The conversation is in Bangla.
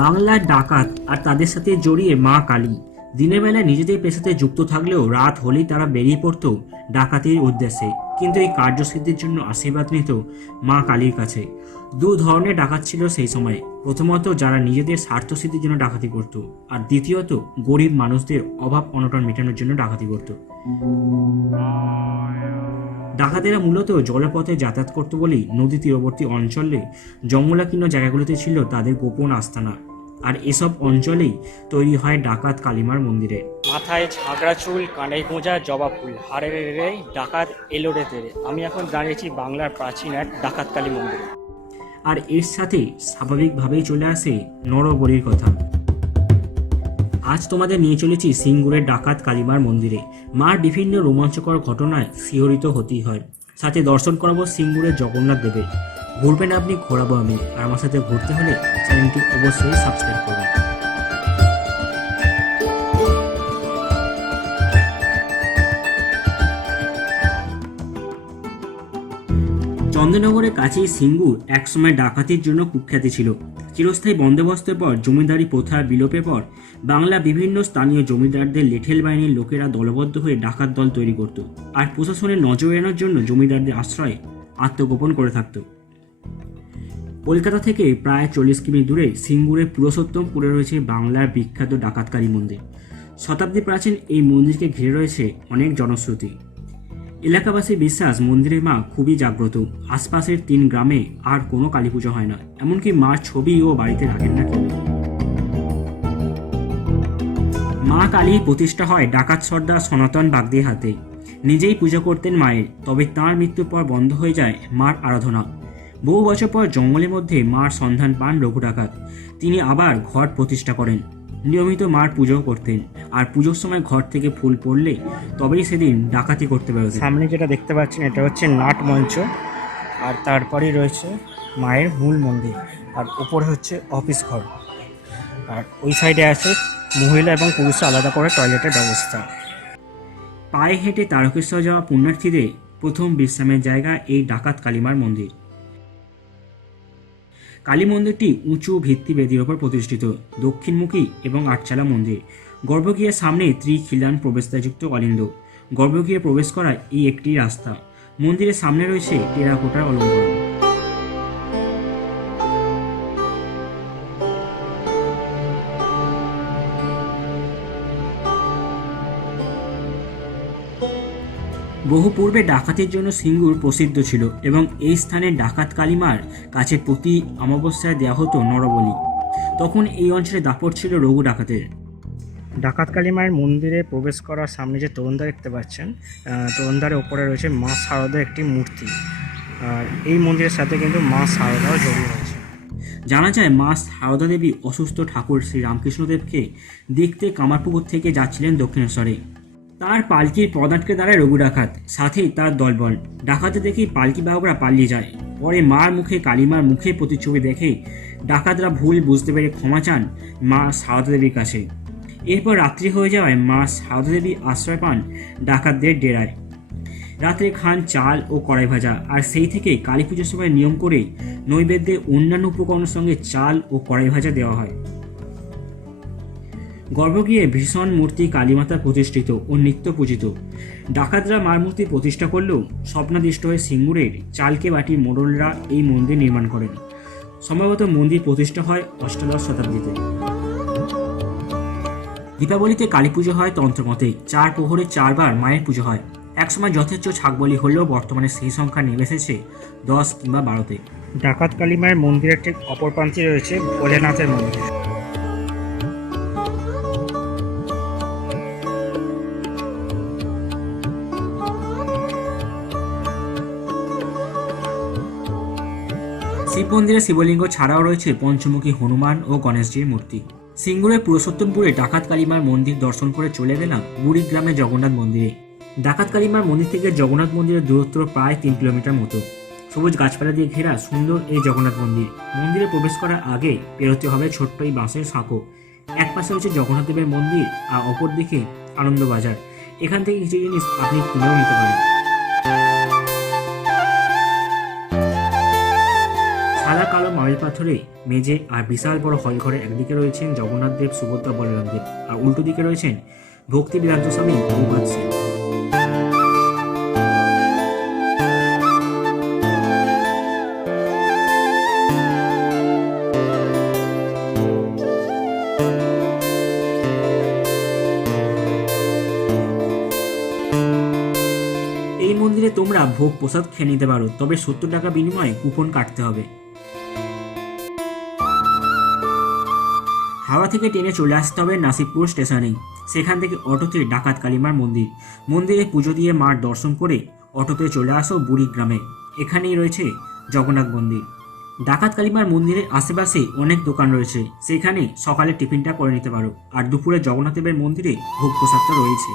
বাংলার ডাকাত আর তাদের সাথে জড়িয়ে মা কালী। দিনের বেলা নিজেদের পেশাতে যুক্ত থাকলেও রাত হলেই তারা বেরিয়ে পড়ত ডাকাতির উদ্দেশ্যে, কিন্তু এই কার্যসিদ্ধির জন্য আশীর্বাদ নিত মা কালীর কাছে। দু ধরনের ডাকাত ছিল সেই সময়। প্রথমত যারা নিজেদের স্বার্থসিদ্ধির জন্য ডাকাতি করত, আর দ্বিতীয়ত গরিব মানুষদের অভাব অনটন মেটানোর জন্য ডাকাতি করত। ডাকাতেরা মূলত জলপথে যাতায়াত করত বলেই নদী তীরবর্তী অঞ্চলে জঙ্গলাকীর্ণ জায়গাগুলোতে ছিল তাদের গোপন আস্তানা। আর এসব অঞ্চলেই তৈরি হয় ডাকাত কালীমার মন্দিরে। মাথায় ঝাঁকড়া চুল, কানে গোঁজা, জবা ফুল, হাড়ে রে ডাকাত এলো রে তেরে। আমি এখন দাঁড়িয়েছি বাংলার প্রাচীন এক ডাকাত কালী মন্দিরে, আর এর সাথে স্বাভাবিকভাবেই চলে আসে নরবলির কথা। আজ তোমাদের নিয়ে চলেছি সিঙ্গুরের ডাকাত কালীমার মন্দিরে। মার বিভিন্ন রোমাঞ্চকর ঘটনায় শিহরিত হতেই হয়। সাথে দর্শন করাবো সিঙ্গুরের জগন্নাথ দেবের। ঘুরবেন আপনি, ঘোরাবো আমি, আর আমার সাথে ঘুরতে হলে চ্যানেলটি অবশ্যই সাবস্ক্রাইব করবেন। চন্দননগরের কাছেই সিঙ্গুর একসময় ডাকাতির জন্য কুখ্যাতি ছিল। চিরস্থায়ী বন্দোবস্তের পর জমিদারি প্রথার বিলোপের পর বাংলা বিভিন্ন স্থানীয় জমিদারদের লেঠেল বাহিনীর লোকেরা দলবদ্ধ হয়ে ডাকাত দল তৈরি করত, আর প্রশাসনের নজর এড়ানোর জন্য জমিদারদের আশ্রয়ে আত্মগোপন করে থাকত। কলকাতা থেকে প্রায় 40 কিমি দূরে সিঙ্গুরের পুরুষোত্তমপুরে রয়েছে বাংলার বিখ্যাত ডাকাতকালী মন্দির। শতাব্দী প্রাচীন এই মন্দিরকে ঘিরে রয়েছে অনেক জনশ্রুতি। এলাকাবাসীর বিশ্বাস মন্দিরের মা খুবই জাগ্রত। আশপাশের 3 গ্রামে আর কোনো কালী পুজো হয় না, এমনকি মার ছবিও বাড়িতে রাখেন না কেউ। মা কালী প্রতিষ্ঠা হয় ডাকাত সর্দার সনাতন বাগদির হাতে। নিজেই পুজো করতেন মায়ের, তবে তাঁর মৃত্যুর পর বন্ধ হয়ে যায় মার আরাধনা। বহু বছর পর জঙ্গলের মধ্যে মার সন্ধান পান রঘু ডাকাত। তিনি আবার ঘট প্রতিষ্ঠা করেন, নিয়মিত মার পুজো করতেন, আর পুজোর সময় ঘর থেকে ফুল পড়লে তবেই সেদিন ডাকাতি করতে পারতেন। সামনে যেটা দেখতে পাচ্ছেন এটা হচ্ছে নাট মঞ্চ, আর তারপরেই রয়েছে মায়ের মূল মন্দির, আর উপরে হচ্ছে অফিস ঘর, আর ওই সাইডে আছে মহিলা এবং পুরুষের আলাদা করে টয়লেটের ব্যবস্থা। পায়ে হেঁটে তারকেশ্বর যাওয়া পুণ্যার্থীদের প্রথম বিশ্রামের জায়গা এই ডাকাত কালীমার মন্দির। কালী মন্দিরটি উঁচু ভিত্তিবেদির ওপর প্রতিষ্ঠিত, দক্ষিণমুখী এবং 8চালা মন্দির। গর্ভগৃহের সামনে ত্রিখিলান প্রবেশদ্বারযুক্ত অলিন্দ। গর্ভগৃহে প্রবেশ করা এই একটি রাস্তা। মন্দিরের সামনে রয়েছে টেরাকোটার অলঙ্করণ। বহু পূর্বে ডাকাতির জন্য সিঙ্গুর প্রসিদ্ধ ছিল, এবং এই স্থানে ডাকাত কালীমার কাছে প্রতি অমাবস্যায় দেওয়া হতো নরবলি। তখন এই অঞ্চলে দাপট ছিল রঘু ডাকাতের। ডাকাত কালীমায়ের মন্দিরে প্রবেশ করার সামনে যে তোরণদ্বার দেখতে পাচ্ছেন, তোরণদ্বারের ওপরে রয়েছে মা শারদার একটি মূর্তি, আর এই মন্দিরের সাথে কিন্তু মা শারদাও জড়িয়ে রয়েছে। জানা যায় মা শারদা দেবী অসুস্থ ঠাকুর শ্রী রামকৃষ্ণদেবকে দেখতে কামারপুকুর থেকে যাচ্ছিলেন দক্ষিণেশ্বরে। তার পালকির পথ আটকে দাঁড়ায় রঘু ডাকাত, সাথেই তার দলবল। ডাকাতে দেখেই পালকি বাহকরা পালিয়ে যায়। পরে মার মুখে কালীমার মুখে প্রতিচ্ছবি দেখে ডাকাতরা ভুল বুঝতে পেরে ক্ষমা চান মা শারদা দেবীর কাছে। এরপর রাত্রি হয়ে যাওয়ায় মা শারদা দেবী আশ্রয় পান ডাকাতদের ডেরায়। রাত্রে খান চাল ও কড়াই ভাজা, আর সেই থেকে কালী পুজোর সময় নিয়ম করে নৈবেদ্যে অন্যান্য উপকরণের সঙ্গে চাল ও কড়াই ভাজা দেওয়া হয়। গর্ভগৃহে ভীষণ মূর্তি কালীমাতা প্রতিষ্ঠিত ও নিত্য পূজিত। ডাকাতরা মার মূর্তি প্রতিষ্ঠা করলেও স্বপ্নাদিষ্ট হয়ে সিঙ্গুরের চালকে বাটি মোড়লরা এই মন্দির নির্মাণ করেন। সম্ভবত মন্দির প্রতিষ্ঠা হয় 8দশ শতাব্দীতে। দীপাবলিতে কালী পুজো হয় তন্ত্রমতে। 4 প্রহরে 4 বার মায়ের পুজো হয়। একসময় যথেচ্ছ ছাগবলি হলেও বর্তমানে সেই সংখ্যা নেমে এসেছে 10 কিংবা 12তে। ডাকাত কালী মায়ের মন্দিরের ঠিক অপর প্রান্তে রয়েছে ভোলেনাথের মন্দির। শিব মন্দিরে শিবলিঙ্গ ছাড়াও রয়েছে পঞ্চমুখী হনুমান ও গণেশজির মূর্তি। সিঙ্গুরের পুরুষোত্তমপুরে ডাকাত কালীমার মন্দির দর্শন করে চলে গেলাম বুড়িগ্রামে জগন্নাথ মন্দিরে। ডাকাত কালীমার মন্দির থেকে জগন্নাথ মন্দিরের দূরত্ব প্রায় 3 কিলোমিটার মতো। সবুজ গাছপালা দিয়ে ঘেরা সুন্দর এই জগন্নাথ মন্দির। মন্দিরে প্রবেশ করার আগে পেরোতে হবে ছোট্ট এই বাঁশের সাঁকো। এক পাশে হচ্ছে জগন্নাথ দেবের মন্দির, আর অপর দিকে আনন্দবাজার। এখান থেকে কিছু জিনিস আপনি কিনেও নিতে পারেন। সারা সাদা কালো মার্বেল পাথরে মেঝে আর বিশাল বড় হল ঘরে একদিকে রয়েছেন জগন্নাথ দেব, সুভদ্রা, বলরাম দেব, আর উল্টো দিকে রয়েছেন ভক্তি বিরাজ্য স্বামী ভূপত সিং। এই মন্দিরে তোমরা ভোগ প্রসাদ খেয়ে নিতে পারো, তবে 70 টাকা বিনিময়ে কুপন কাটতে হবে। হাওড়া থেকে ট্রেনে চলে আসতে হবে নাসিকপুর স্টেশনে। সেখান থেকে অটোতে ডাকাত কালীমার মন্দির, মন্দিরে পুজো দিয়ে মার দর্শন করে অটোতে চলে আসো বুড়ি গ্রামে। এখানেই রয়েছে জগন্নাথ মন্দির। ডাকাত কালীমার মন্দিরের আশেপাশে অনেক দোকান রয়েছে, সেখানে সকালে টিফিনটা করে নিতে পারো, আর দুপুরে জগন্নাথ দেবের মন্দিরে ভোগ প্রসাদটা রয়েছে।